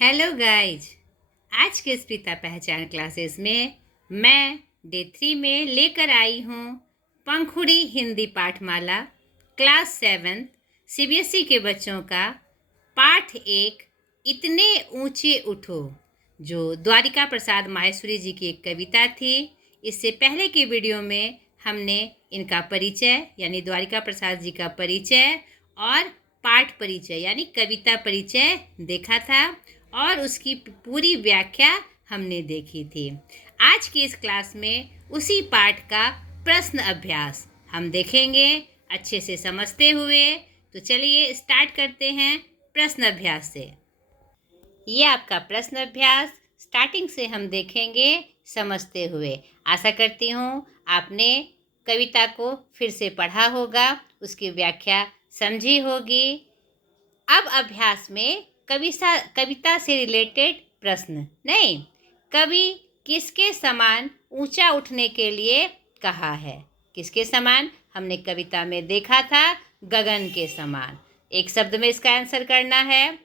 Hello guys. आज के स्पिता पहचान क्लासेस में मैं डे 3 में लेकर आई हूँ पंखुड़ी हिंदी पाठमाला क्लास 7 सीबीएसई के बच्चों का पाठ 1 इतने ऊंचे उठो, जो द्वारिका प्रसाद माहेश्वरी जी की एक कविता थी। इससे पहले के वीडियो में हमने इनका परिचय यानी द्वारिका प्रसाद जी का परिचय और पाठ परिचय यानी कविता परिचय देखा था और उसकी पूरी व्याख्या हमने देखी थी। आज की इस क्लास में उसी पाठ का प्रश्न अभ्यास हम देखेंगे अच्छे से समझते हुए। तो चलिए स्टार्ट करते हैं प्रश्न अभ्यास से। ये आपका प्रश्न अभ्यास स्टार्टिंग से हम देखेंगे समझते हुए। आशा करती हूँ आपने कविता को फिर से पढ़ा होगा, उसकी व्याख्या समझी होगी। अब अभ्यास में कविता से रिलेटेड प्रश्न नहीं, कवि किसके समान ऊंचा उठने के लिए कहा है। किसके समान हमने कविता में देखा था, गगन के समान। एक शब्द में इसका आंसर करना है।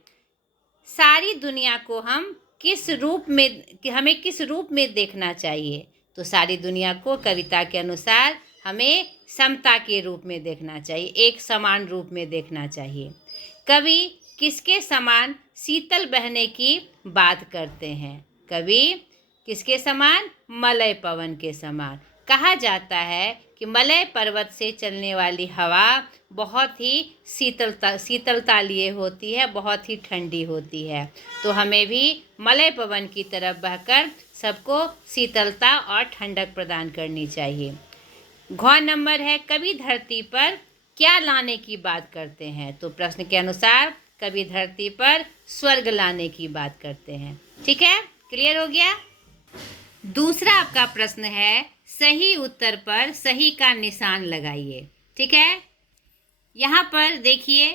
सारी दुनिया को हमें किस रूप में देखना चाहिए। तो सारी दुनिया को कविता के अनुसार हमें समता के रूप में देखना चाहिए, एक समान रूप में देखना चाहिए। कवि किसके समान शीतल बहने की बात करते हैं। कवि किसके समान, मलय पवन के समान। कहा जाता है कि मलय पर्वत से चलने वाली हवा बहुत ही शीतलता लिए होती है, बहुत ही ठंडी होती है। तो हमें भी मलय पवन की तरफ बहकर सबको शीतलता और ठंडक प्रदान करनी चाहिए। घ नंबर है, कवि धरती पर क्या लाने की बात करते हैं। तो प्रश्न के अनुसार कवि धरती पर स्वर्ग लाने की बात करते हैं। ठीक है, क्लियर हो गया। दूसरा आपका प्रश्न है, सही उत्तर पर सही का निशान लगाइए। ठीक है, यहाँ पर देखिए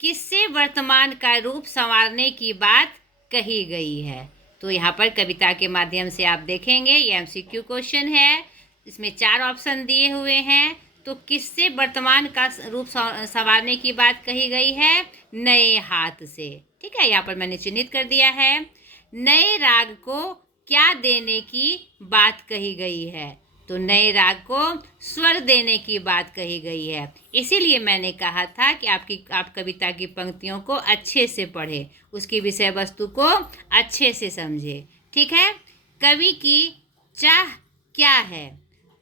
किससे वर्तमान का रूप संवारने की बात कही गई है। तो यहाँ पर कविता के माध्यम से आप देखेंगे, ये एमसीक्यू क्वेश्चन है। इसमें 4 ऑप्शन दिए हुए हैं। तो किससे वर्तमान का रूप संवारने की बात कही गई है, नए हाथ से। ठीक है, यहाँ पर मैंने चिन्हित कर दिया है। नए राग को क्या देने की बात कही गई है। तो नए राग को स्वर देने की बात कही गई है। इसीलिए मैंने कहा था कि आप कविता की पंक्तियों को अच्छे से पढ़ें, उसकी विषय वस्तु को अच्छे से समझें। ठीक है, कवि की चाह क्या है।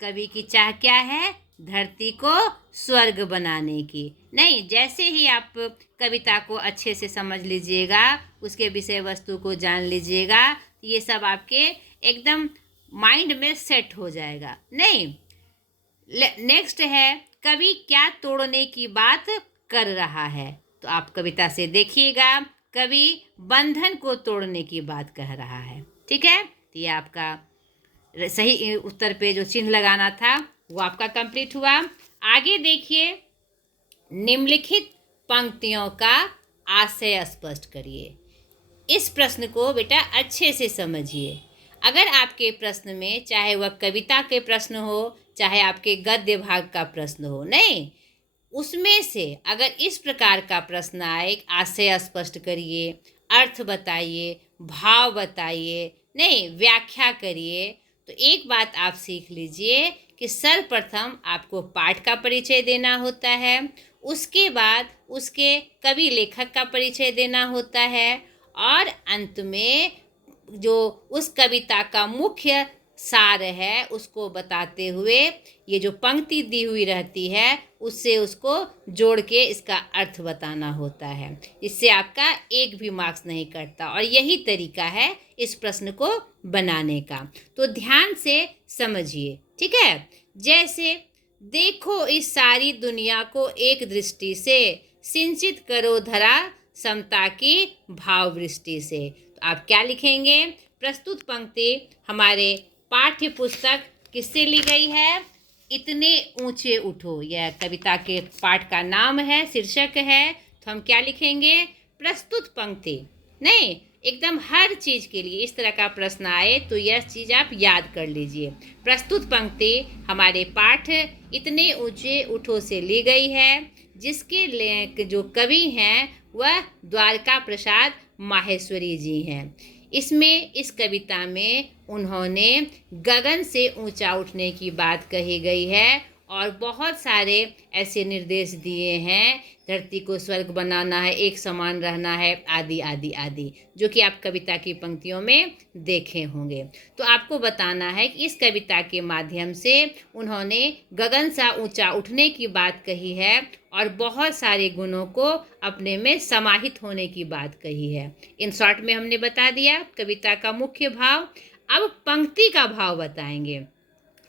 कवि की चाह क्या है, धरती को स्वर्ग बनाने की। नहीं, जैसे ही आप कविता को अच्छे से समझ लीजिएगा, उसके विषय वस्तु को जान लीजिएगा, ये सब आपके एकदम माइंड में सेट हो जाएगा। नहीं, नेक्स्ट है, कवि क्या तोड़ने की बात कर रहा है। तो आप कविता से देखिएगा, कवि बंधन को तोड़ने की बात कह रहा है। ठीक है, तो ये आपका सही उत्तर पे जो चिन्ह लगाना था वो आपका कंप्लीट हुआ। आगे देखिए, निम्नलिखित पंक्तियों का आशय स्पष्ट करिए। इस प्रश्न को बेटा अच्छे से समझिए। अगर आपके प्रश्न में, चाहे वह कविता के प्रश्न हो, चाहे आपके गद्य भाग का प्रश्न हो, नहीं, उसमें से अगर इस प्रकार का प्रश्न आए, आशय स्पष्ट करिए, अर्थ बताइए, भाव बताइए, नहीं, व्याख्या करिए, तो एक बात आप सीख लीजिए कि सर्वप्रथम आपको पाठ का परिचय देना होता है, उसके बाद उसके कवि लेखक का परिचय देना होता है, और अंत में जो उस कविता का मुख्य सार है उसको बताते हुए ये जो पंक्ति दी हुई रहती है उससे उसको जोड़ के इसका अर्थ बताना होता है। इससे आपका एक भी मार्क्स नहीं कटता, और यही तरीका है इस प्रश्न को बनाने का। तो ध्यान से समझिए। ठीक है, जैसे देखो इस सारी दुनिया को एक दृष्टि से, सिंचित करो धरा समता की भाववृष्टि से। तो आप क्या लिखेंगे, प्रस्तुत पंक्ति हमारे पाठ्य पुस्तक किससे ली गई है, इतने ऊंचे उठो। यह कविता के पाठ का नाम है, शीर्षक है। तो हम क्या लिखेंगे, प्रस्तुत पंक्ति। नहीं, एकदम हर चीज़ के लिए इस तरह का प्रश्न आए तो यह चीज़ आप याद कर लीजिए। प्रस्तुत पंक्ति हमारे पाठ इतने ऊंचे उठो से ली गई है, जिसके जो कवि हैं वह द्वारका प्रसाद माहेश्वरी जी हैं। इसमें इस कविता में उन्होंने गगन से ऊंचा उठने की बात कही गई है और बहुत सारे ऐसे निर्देश दिए हैं, धरती को स्वर्ग बनाना है, एक समान रहना है, आदि आदि आदि, जो कि आप कविता की पंक्तियों में देखे होंगे। तो आपको बताना है कि इस कविता के माध्यम से उन्होंने गगन सा ऊंचा उठने की बात कही है और बहुत सारे गुणों को अपने में समाहित होने की बात कही है। इन शॉर्ट में हमने बता दिया कविता का मुख्य भाव। अब पंक्ति का भाव बताएंगे।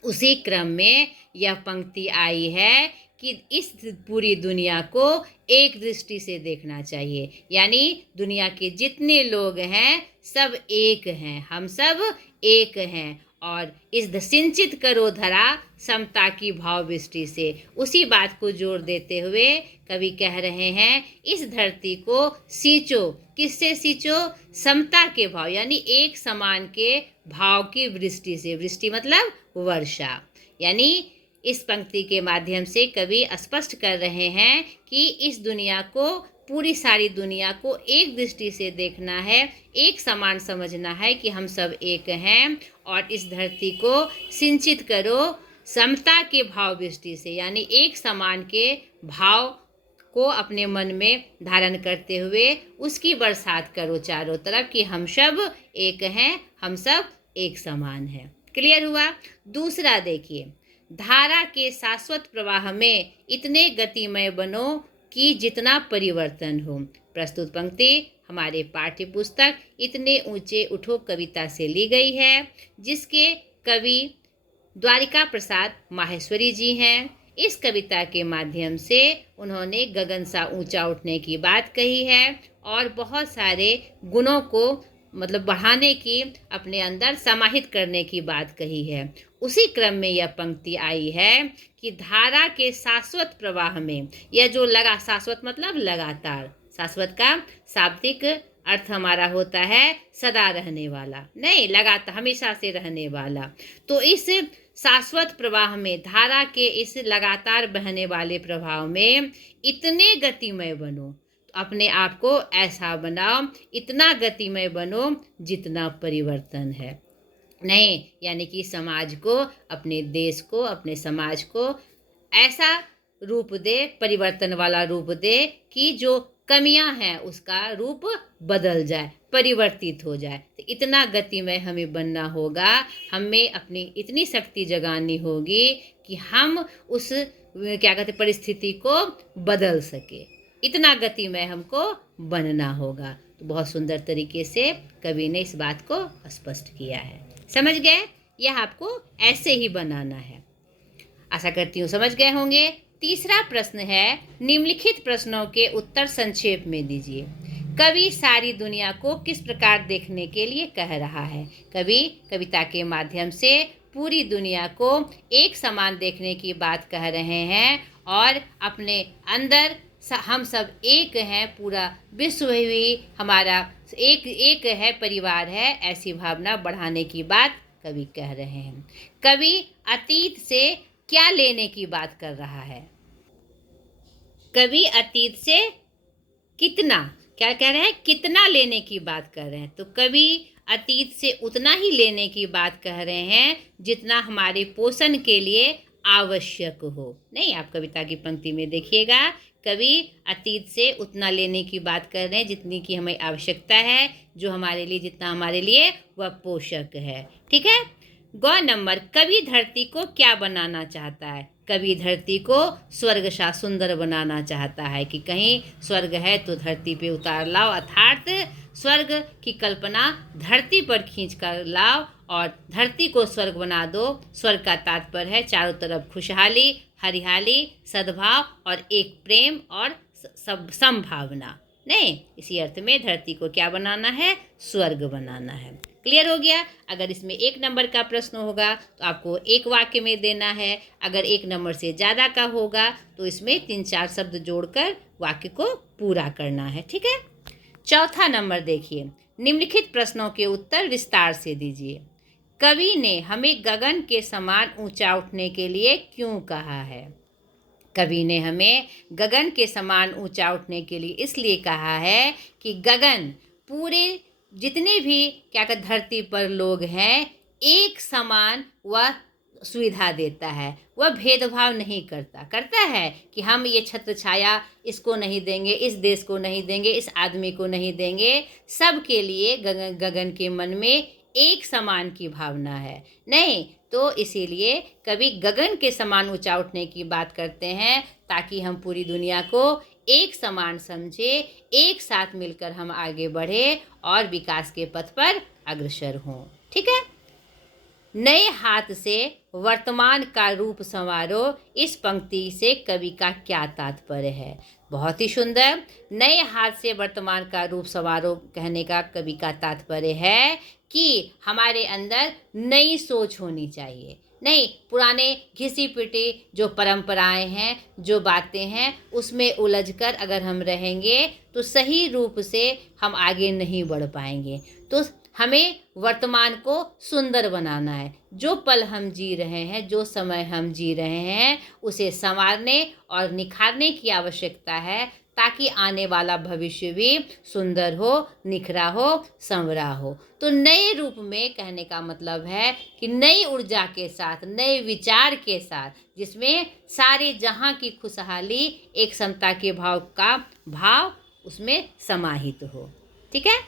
उसी क्रम में यह पंक्ति आई है कि इस पूरी दुनिया को एक दृष्टि से देखना चाहिए, यानी दुनिया के जितने लोग हैं सब एक हैं, हम सब एक हैं। और इस सिंचित करो धरा समता की भाव दृष्टि से, उसी बात को जोर देते हुए कवि कह रहे हैं इस धरती को सींचो। किससे सींचो? समता के भाव, यानी एक समान के भाव की वृष्टि से। वृष्टि मतलब वर्षा। यानी इस पंक्ति के माध्यम से कवि स्पष्ट कर रहे हैं कि इस दुनिया को, पूरी सारी दुनिया को एक दृष्टि से देखना है, एक समान समझना है कि हम सब एक हैं। और इस धरती को सिंचित करो समता के भाव दृष्टि से, यानी एक समान के भाव को अपने मन में धारण करते हुए उसकी बरसात करो चारों तरफ कि हम सब एक हैं, हम सब एक समान हैं। क्लियर हुआ? दूसरा देखिए, धारा के शाश्वत प्रवाह में इतने गतिमय बनो कि जितना परिवर्तन हो। प्रस्तुत पंक्ति हमारे पाठ्य पुस्तक इतने ऊंचे उठो कविता से ली गई है, जिसके कवि द्वारिका प्रसाद माहेश्वरी जी हैं। इस कविता के माध्यम से उन्होंने गगन सा ऊंचा उठने की बात कही है और बहुत सारे गुणों को मतलब बढ़ाने की, अपने अंदर समाहित करने की बात कही है। उसी क्रम में यह पंक्ति आई है कि धारा के शाश्वत प्रवाह में, यह जो लगा, शाश्वत मतलब लगातार, शाश्वत का शाब्दिक अर्थ हमारा होता है सदा रहने वाला, नहीं लगातार हमेशा से रहने वाला। तो इस शाश्वत प्रवाह में, धारा के इस लगातार बहने वाले प्रवाह में इतने गतिमय बनो, अपने आप को ऐसा बनाओ, इतना गतिमय बनो जितना परिवर्तन है। नहीं, यानी कि समाज को, अपने देश को, अपने समाज को ऐसा रूप दे, परिवर्तन वाला रूप दे कि जो कमियां हैं उसका रूप बदल जाए, परिवर्तित हो जाए। तो इतना गतिमय हमें बनना होगा, हमें अपनी इतनी शक्ति जगानी होगी कि हम उस क्या कहते परिस्थिति को बदल सके। इतना गतिमय हमको बनना होगा। तो बहुत सुंदर तरीके से कवि ने इस बात को स्पष्ट किया है। समझ गए? यह आपको ऐसे ही बनाना है। आशा करती हूँ समझ गए होंगे। तीसरा प्रश्न है, निम्नलिखित प्रश्नों के उत्तर संक्षेप में दीजिए। कवि सारी दुनिया को किस प्रकार देखने के लिए कह रहा है? कवि कविता के माध्यम से पूरी दुनिया को एक समान देखने की बात कह रहे हैं और अपने अंदर हम सब एक हैं, पूरा विश्व ही हमारा एक है, परिवार है, ऐसी भावना बढ़ाने की बात कवि कह रहे हैं। कवि अतीत से क्या लेने की बात कर रहा है? कवि अतीत से कितना, क्या कह रहे हैं? कितना लेने की बात कर रहे हैं। तो कवि अतीत से उतना ही लेने की बात कह रहे हैं जितना हमारे पोषण के लिए आवश्यक हो। नहीं, आप कविता की पंक्ति में देखिएगा, कवि अतीत से उतना लेने की बात कर रहे हैं जितनी की हमें आवश्यकता है, जो हमारे लिए, जितना हमारे लिए वह पोषक है। ठीक है। ग नंबर, कवि धरती को क्या बनाना चाहता है? कवि धरती को स्वर्ग सा सुंदर बनाना चाहता है कि कहीं स्वर्ग है तो धरती पे उतार लाओ, अर्थात स्वर्ग की कल्पना धरती पर खींच कर लाओ और धरती को स्वर्ग बना दो। स्वर्ग का तात्पर्य है चारों तरफ खुशहाली, हरियाली, सद्भाव और एक प्रेम और सब संभावना। नहीं, इसी अर्थ में धरती को क्या बनाना है? स्वर्ग बनाना है। क्लियर हो गया? अगर इसमें 1 नंबर का प्रश्न होगा तो आपको एक वाक्य में देना है, अगर 1 नंबर से ज़्यादा का होगा तो इसमें 3-4 शब्द जोड़कर वाक्य को पूरा करना है। ठीक है। चौथा नंबर देखिए, निम्नलिखित प्रश्नों के उत्तर विस्तार से दीजिए। कवि ने हमें गगन के समान ऊंचा उठने के लिए क्यों कहा है? कवि ने हमें गगन के समान ऊंचा उठने के लिए इसलिए कहा है कि गगन पूरे जितने भी क्या कहते धरती पर लोग हैं एक समान वह सुविधा देता है, वह भेदभाव नहीं करता। करता है कि हम ये छत्र छाया इसको नहीं देंगे, इस देश को नहीं देंगे, इस आदमी को नहीं देंगे। सबके लिए गगन गगन के मन में एक समान की भावना है। नहीं तो इसीलिए कभी गगन के समान ऊंचा उठने की बात करते हैं, ताकि हम पूरी दुनिया को एक समान समझे, एक साथ मिलकर हम आगे बढ़े और विकास के पथ पर अग्रसर हों। ठीक है। नए हाथ से वर्तमान का रूप संवारो, इस पंक्ति से कवि का क्या तात्पर्य है? बहुत ही सुंदर। नए हाथ से वर्तमान का रूप संवारो कहने का कवि का तात्पर्य है कि हमारे अंदर नई सोच होनी चाहिए। नहीं पुराने घिसी पिटी जो परंपराएं हैं, जो बातें हैं, उसमें उलझकर अगर हम रहेंगे तो सही रूप से हम आगे नहीं बढ़ पाएंगे। तो हमें वर्तमान को सुंदर बनाना है। जो पल हम जी रहे हैं, जो समय हम जी रहे हैं, उसे संवारने और निखारने की आवश्यकता है, ताकि आने वाला भविष्य भी सुंदर हो, निखरा हो, संवरा हो। तो नए रूप में कहने का मतलब है कि नई ऊर्जा के साथ, नए विचार के साथ, जिसमें सारे जहां की खुशहाली एक समता के भाव उसमें समाहित हो। ठीक है।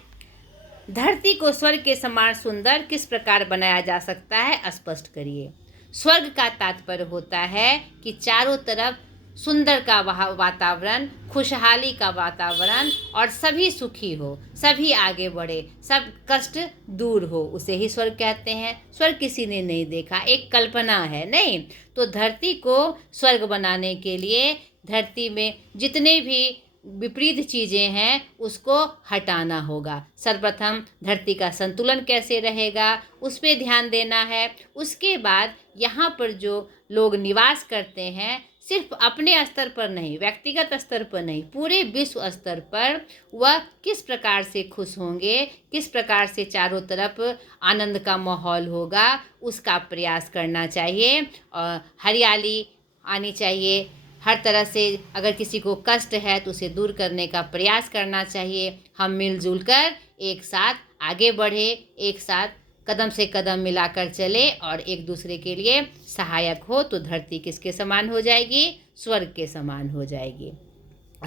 धरती को स्वर्ग के समान सुंदर किस प्रकार बनाया जा सकता है, स्पष्ट करिए। स्वर्ग का तात्पर्य होता है कि चारों तरफ सुंदर का वातावरण, खुशहाली का वातावरण, और सभी सुखी हो, सभी आगे बढ़े, सब कष्ट दूर हो, उसे ही स्वर्ग कहते हैं। स्वर्ग किसी ने नहीं देखा, एक कल्पना है। नहीं तो धरती को स्वर्ग बनाने के लिए धरती में जितने भी विपरीत चीज़ें हैं उसको हटाना होगा। सर्वप्रथम धरती का संतुलन कैसे रहेगा उस पर ध्यान देना है। उसके बाद यहाँ पर जो लोग निवास करते हैं, सिर्फ अपने स्तर पर नहीं, व्यक्तिगत स्तर पर नहीं, पूरे विश्व स्तर पर वह किस प्रकार से खुश होंगे, किस प्रकार से चारों तरफ आनंद का माहौल होगा, उसका प्रयास करना चाहिए। और हरियाली आनी चाहिए। हर तरह से अगर किसी को कष्ट है तो उसे दूर करने का प्रयास करना चाहिए। हम मिलजुल कर एक साथ आगे बढ़े, एक साथ कदम से कदम मिलाकर चले और एक दूसरे के लिए सहायक हो, तो धरती किसके समान हो जाएगी? स्वर्ग के समान हो जाएगी।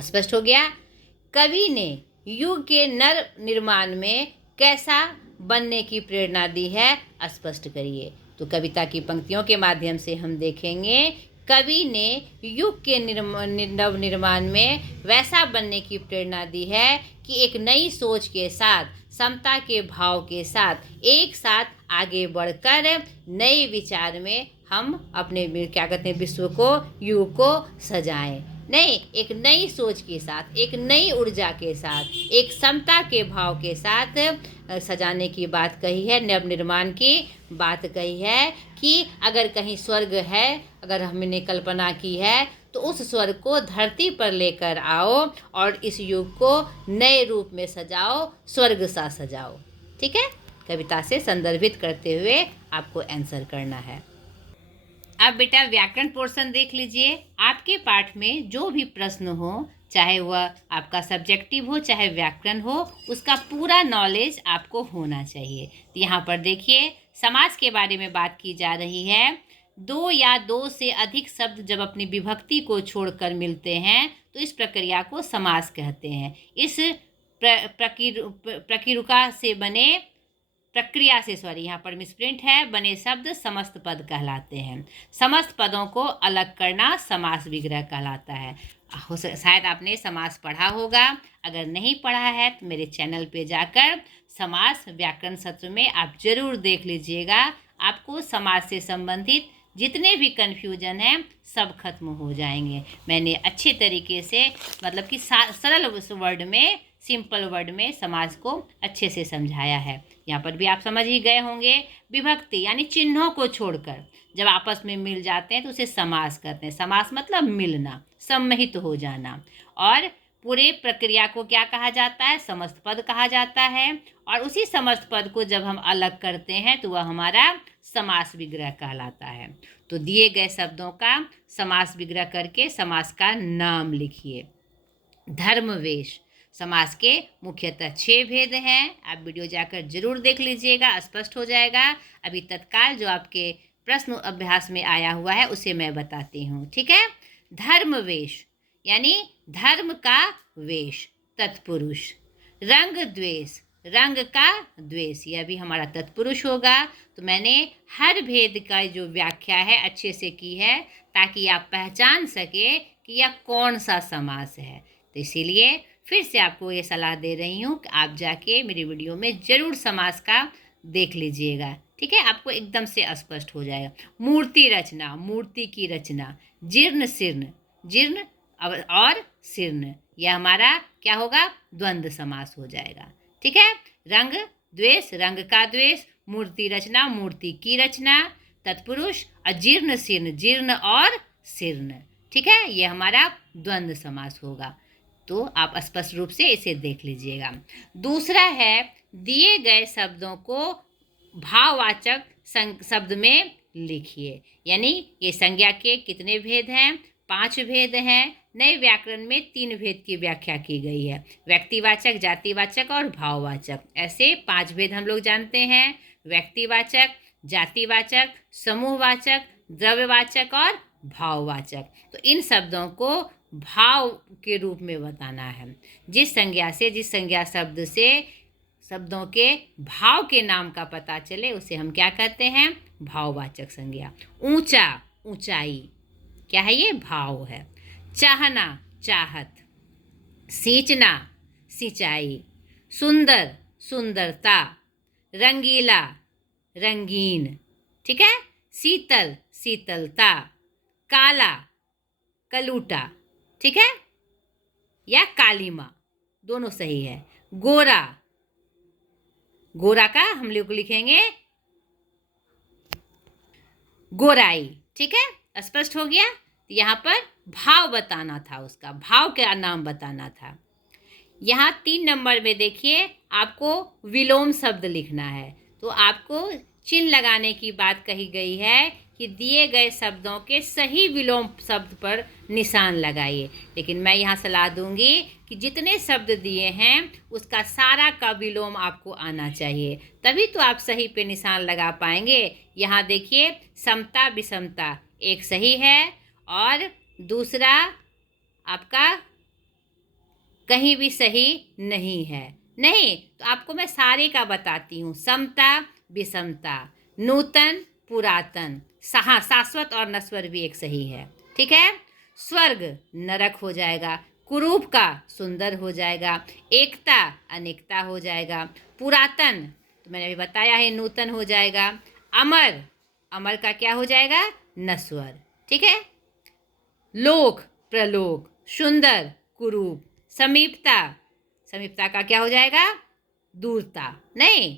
स्पष्ट हो गया। कवि ने युग के नर निर्माण में कैसा बनने की प्रेरणा दी है, स्पष्ट करिए। तो कविता की पंक्तियों के माध्यम से हम देखेंगे कवि ने युग के नव निर्माण में वैसा बनने की प्रेरणा दी है कि एक नई सोच के साथ, समता के भाव के साथ एक साथ आगे बढ़कर नए विचार में हम अपने क्या कहते हैं विश्व को, युग को सजाएं। नहीं, एक नई सोच के साथ, एक नई ऊर्जा के साथ, एक समता के भाव के साथ सजाने की बात कही है, नव निर्माण की बात कही है कि अगर कहीं स्वर्ग है, अगर हमने कल्पना की है, तो उस स्वर्ग को धरती पर लेकर आओ और इस युग को नए रूप में सजाओ, स्वर्ग सा सजाओ। ठीक है। कविता से संदर्भित करते हुए आपको आंसर करना है। अब बेटा व्याकरण पोर्शन देख लीजिए। आपके पाठ में जो भी प्रश्न हो, चाहे वह आपका सब्जेक्टिव हो चाहे व्याकरण हो, उसका पूरा नॉलेज आपको होना चाहिए। तो यहाँ पर देखिए समास के बारे में बात की जा रही है। दो या दो से अधिक शब्द जब अपनी विभक्ति को छोड़कर मिलते हैं तो इस प्रक्रिया को समास कहते हैं। इस प्रक्रिया से बने यहाँ पर मिसप्रिंट है, बने शब्द समस्त पद कहलाते हैं। समस्त पदों को अलग करना समास विग्रह कहलाता है। शायद आपने समास पढ़ा होगा, अगर नहीं पढ़ा है तो मेरे चैनल पे जाकर समास व्याकरण सत्र में आप जरूर देख लीजिएगा। आपको समास से संबंधित जितने भी कन्फ्यूजन हैं सब खत्म हो जाएंगे। मैंने अच्छे तरीके से मतलब कि सरल वर्ड में, सिंपल वर्ड में समास को अच्छे से समझाया है। यहाँ पर भी आप समझ ही गए होंगे। विभक्ति यानी चिन्हों को छोड़कर जब आपस में मिल जाते हैं तो उसे समास कहते हैं। समास मतलब मिलना, सम्मिलित हो जाना। और पूरे प्रक्रिया को क्या कहा जाता है? समस्त पद कहा जाता है। और उसी समस्त पद को जब हम अलग करते हैं तो वह हमारा समास विग्रह कहलाता है। तो दिए गए शब्दों का समास विग्रह करके समास का नाम लिखिए। धर्मवेश समास के मुख्यतः 6 भेद हैं। आप वीडियो जाकर जरूर देख लीजिएगा, स्पष्ट हो जाएगा। अभी तत्काल जो आपके प्रश्न अभ्यास में आया हुआ है उसे मैं बताती हूँ, ठीक है। धर्म वेश यानी धर्म का वेश, तत्पुरुष। रंग द्वेष, रंग का द्वेष, यह भी हमारा तत्पुरुष होगा। तो मैंने हर भेद का जो व्याख्या है अच्छे से की है ताकि आप पहचान सके कि यह कौन सा समास है। तो इसीलिए फिर से आपको ये सलाह दे रही हूँ कि आप जाके मेरी वीडियो में ज़रूर समास का देख लीजिएगा, ठीक है। आपको एकदम से स्पष्ट हो जाएगा। मूर्ति रचना, मूर्ति की रचना। जीर्ण शीर्ण, जीर्ण और शीर्ण, यह हमारा क्या होगा, द्वंद्व समास हो जाएगा, ठीक है। रंग द्वेष, रंग का द्वेष। मूर्ति रचना, मूर्ति की रचना। तत्पुरुष। और जीर्ण शीर्ण, जीर्ण और शीर्ण, ठीक है। यह हमारा द्वंद्व समास होगा। तो आप स्पष्ट रूप से इसे देख लीजिएगा। दूसरा है, दिए गए शब्दों को भाववाचक शब्द में लिखिए। यानी ये संज्ञा के कितने भेद हैं, 5 भेद हैं। नए व्याकरण में 3 भेद की व्याख्या की गई है, व्यक्तिवाचक, जातिवाचक और भाववाचक। ऐसे 5 भेद हम लोग जानते हैं, व्यक्तिवाचक, जातिवाचक, समूहवाचक, द्रव्यवाचक और भाववाचक। तो इन शब्दों को भाव के रूप में बताना है। जिस संज्ञा शब्द से शब्दों के भाव के नाम का पता चले उसे हम क्या कहते हैं, भाववाचक संज्ञा। ऊंचा, ऊंचाई, क्या है ये, भाव है। चाहना, चाहत। सींचना, सिंचाई। सुंदर, सुंदरता। रंगीला, रंगीन, ठीक है। शीतल, शीतलता। काला, कलूटा, ठीक है, या कालीमा, दोनों सही है। गोरा, गोरा का हम लोग लिखेंगे गोराई, ठीक है। स्पष्ट हो गया। यहाँ पर भाव बताना था, उसका भाव का नाम बताना था। यहाँ 3 नंबर में देखिए, आपको विलोम शब्द लिखना है। तो आपको चिन्ह लगाने की बात कही गई है कि दिए गए शब्दों के सही विलोम शब्द पर निशान लगाइए। लेकिन मैं यहाँ सलाह दूंगी कि जितने शब्द दिए हैं उसका सारा का विलोम आपको आना चाहिए, तभी तो आप सही पे निशान लगा पाएंगे। यहाँ देखिए, समता विषमता एक सही है और दूसरा आपका कहीं भी सही नहीं है। नहीं तो आपको मैं सारे का बताती हूँ। समता विषमता, नूतन पुरातन, शाश्वत और नश्वर भी एक सही है, ठीक है। स्वर्ग नरक हो जाएगा, कुरूप का सुंदर हो जाएगा, एकता अनेकता हो जाएगा, पुरातन तो मैंने अभी बताया है नूतन हो जाएगा, अमर, अमर का क्या हो जाएगा, नश्वर, ठीक है। लोक प्रलोक, सुंदर कुरूप, समीपता, समीपता का क्या हो जाएगा, दूरता नहीं।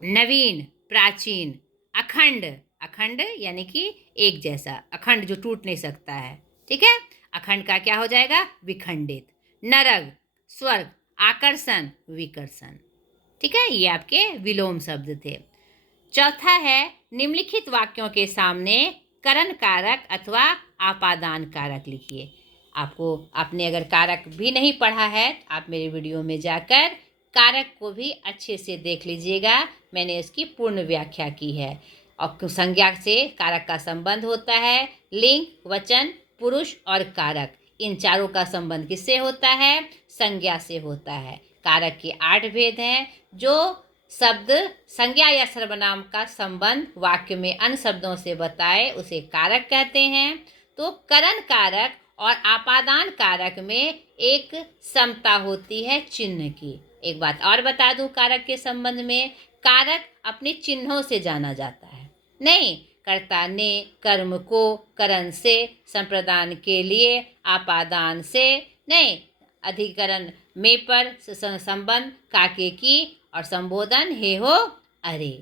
नवीन प्राचीन, अखंड, अखंड यानी कि एक जैसा, अखंड जो टूट नहीं सकता है, ठीक है। अखंड का क्या हो जाएगा, विखंडित। नरक स्वर्ग, आकर्षण विकर्षण, ठीक है। ये आपके विलोम शब्द थे। चौथा है, निम्नलिखित वाक्यों के सामने करण कारक अथवा आपादान कारक लिखिए। आपने अगर कारक भी नहीं पढ़ा है तो आप मेरे वीडियो में जाकर कारक को भी अच्छे से देख लीजिएगा, मैंने इसकी पूर्ण व्याख्या की है। और संज्ञा से कारक का संबंध होता है, लिंग, वचन, पुरुष और कारक, इन चारों का संबंध किससे होता है, संज्ञा से होता है। कारक के 8 भेद हैं। जो शब्द संज्ञा या सर्वनाम का संबंध वाक्य में अन्य शब्दों से बताए उसे कारक कहते हैं। तो करण कारक और आपादान कारक में एक समता होती है चिन्ह की। एक बात और बता दूं कारक के संबंध में, कारक अपने चिन्हों से जाना जाता है। नहीं, कर्ता ने, कर्म को, करण से, संप्रदान के लिए, आपादान से नहीं, अधिकरण में पर संबंध, काके की और संबोधन हे हो अरे।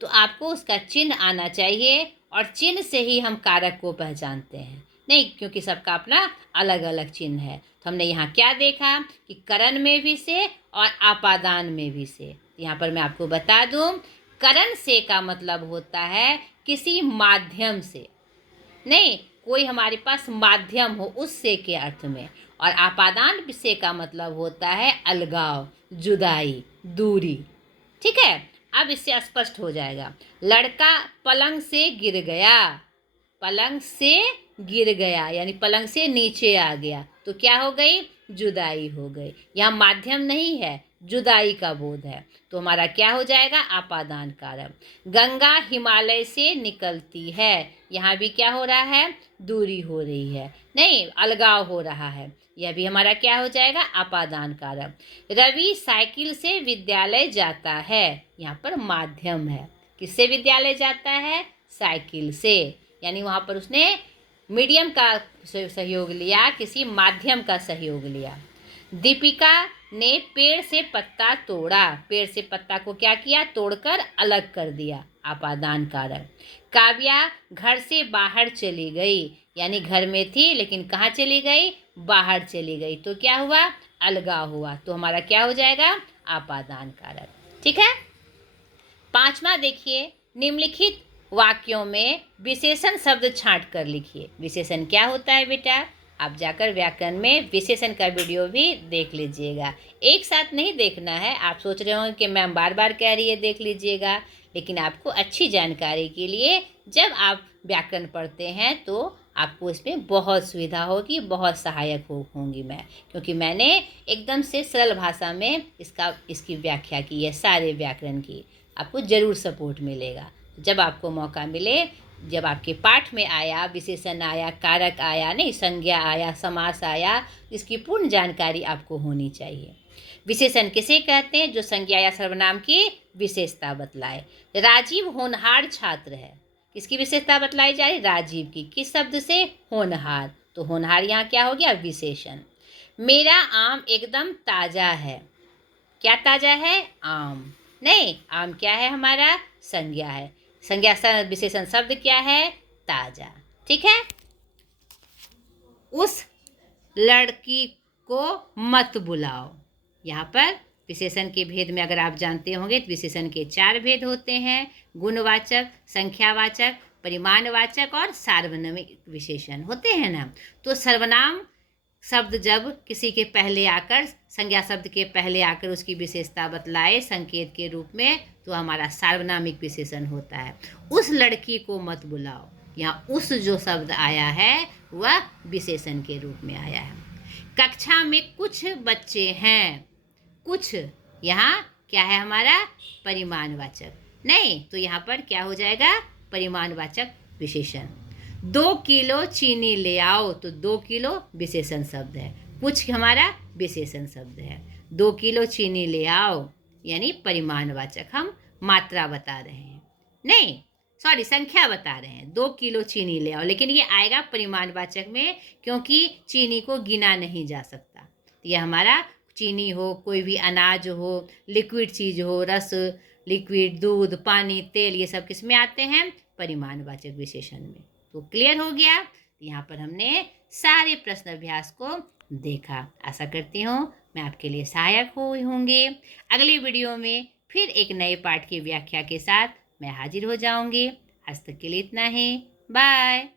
तो आपको उसका चिन्ह आना चाहिए और चिन्ह से ही हम कारक को पहचानते हैं, नहीं क्योंकि सबका अपना अलग अलग चिन्ह है। तो हमने यहाँ क्या देखा कि करण में भी से और आपादान में भी से। यहाँ पर मैं आपको बता दूं, करण से का मतलब होता है किसी माध्यम से, नहीं कोई हमारे पास माध्यम हो, उससे के अर्थ में। और आपादान से का मतलब होता है अलगाव, जुदाई, दूरी। ठीक है, अब इससे स्पष्ट हो जाएगा। लड़का पलंग से गिर गया, पलंग से गिर गया यानी पलंग से नीचे आ गया, तो क्या हो गई? जुदाई हो गई। यहाँ माध्यम नहीं है, जुदाई का बोध है, तो हमारा क्या हो जाएगा? आपादान कारक। गंगा हिमालय से निकलती है, यहाँ भी क्या हो रहा है? दूरी हो रही है, नहीं अलगाव हो रहा है, यह भी हमारा क्या हो जाएगा? आपादान कारक। रवि साइकिल से विद्यालय जाता है, यहाँ पर माध्यम है। किससे विद्यालय जाता है? साइकिल से, यानी वहाँ पर उसने मीडियम का सहयोग लिया, किसी माध्यम का सहयोग लिया। दीपिका ने पेड़ से पत्ता तोड़ा, पेड़ से पत्ता को क्या किया? तोड़कर अलग कर दिया, आपादान कारक। काव्या घर से बाहर चली गई, यानी घर में थी लेकिन कहाँ चली गई? बाहर चली गई, तो क्या हुआ? अलगाव हुआ, तो हमारा क्या हो जाएगा? आपादान कारक। ठीक है। पांचवा देखिए, निम्नलिखित वाक्यों में विशेषण शब्द छांट कर लिखिए। विशेषण क्या होता है बेटा? आप जाकर व्याकरण में विशेषण का वीडियो भी देख लीजिएगा। एक साथ नहीं देखना है, आप सोच रहे होंगे कि मैम बार बार कह रही है देख लीजिएगा, लेकिन आपको अच्छी जानकारी के लिए जब आप व्याकरण पढ़ते हैं तो आपको इसमें बहुत सुविधा होगी, बहुत सहायक होंगी मैं, क्योंकि मैंने एकदम से सरल भाषा में इसकी व्याख्या की है, सारे व्याकरण की। आपको ज़रूर सपोर्ट मिलेगा। जब आपको मौका मिले, जब आपके पाठ में आया, विशेषण आया, कारक आया, नहीं संज्ञा आया, समास आया, इसकी पूर्ण जानकारी आपको होनी चाहिए। विशेषण किसे कहते हैं? जो संज्ञा या सर्वनाम की विशेषता बतलाए। राजीव होनहार छात्र है, किसकी विशेषता बतलाई जा रही? राजीव की। किस शब्द से? होनहार, तो होनहार यहाँ क्या हो गया? विशेषण। मेरा आम एकदम ताज़ा है, क्या ताज़ा है? आम। नहीं, आम क्या है? हमारा संज्ञा है। संज्ञा विशेषण शब्द क्या है? ताज़ा। ठीक है। उस लड़की को मत बुलाओ, यहाँ पर विशेषण के भेद में अगर आप जानते होंगे तो विशेषण के 4 भेद होते हैं: गुणवाचक, संख्यावाचक, परिमाणवाचक और सार्वनामिक विशेषण होते हैं ना। तो सर्वनाम शब्द जब किसी के पहले आकर, संज्ञा शब्द के पहले आकर उसकी विशेषता बतलाए संकेत के रूप में, तो हमारा सार्वनामिक विशेषण होता है। उस लड़की को मत बुलाओ, यहाँ उस जो शब्द आया है वह विशेषण के रूप में आया है। कक्षा में कुछ बच्चे हैं, कुछ यहाँ क्या है? हमारा परिमाणवाचक, नहीं तो यहाँ पर क्या हो जाएगा? परिमाणवाचक विशेषण। 2 किलो चीनी ले आओ, तो 2 किलो विशेषण शब्द है, कुछ हमारा विशेषण शब्द है। 2 किलो चीनी ले आओ यानी परिमाणवाचक, हम मात्रा बता रहे हैं, नहीं सॉरी संख्या बता रहे हैं। 2 किलो चीनी ले आओ, लेकिन ये आएगा परिमाणवाचक में, क्योंकि चीनी को गिना नहीं जा सकता। तो ये हमारा चीनी हो, कोई भी अनाज हो, लिक्विड चीज़ हो, रस, लिक्विड, दूध, पानी, तेल, ये सब किस में आते हैं? परिमाणवाचक विशेषण में। तो क्लियर हो गया। यहाँ पर हमने सारे प्रश्न अभ्यास को देखा। आशा करती हूँ मैं आपके लिए सहायक होंगे। अगले वीडियो में फिर एक नए पाठ की व्याख्या के साथ मैं हाजिर हो जाऊंगी। आज तक के लिए इतना ही। बाय।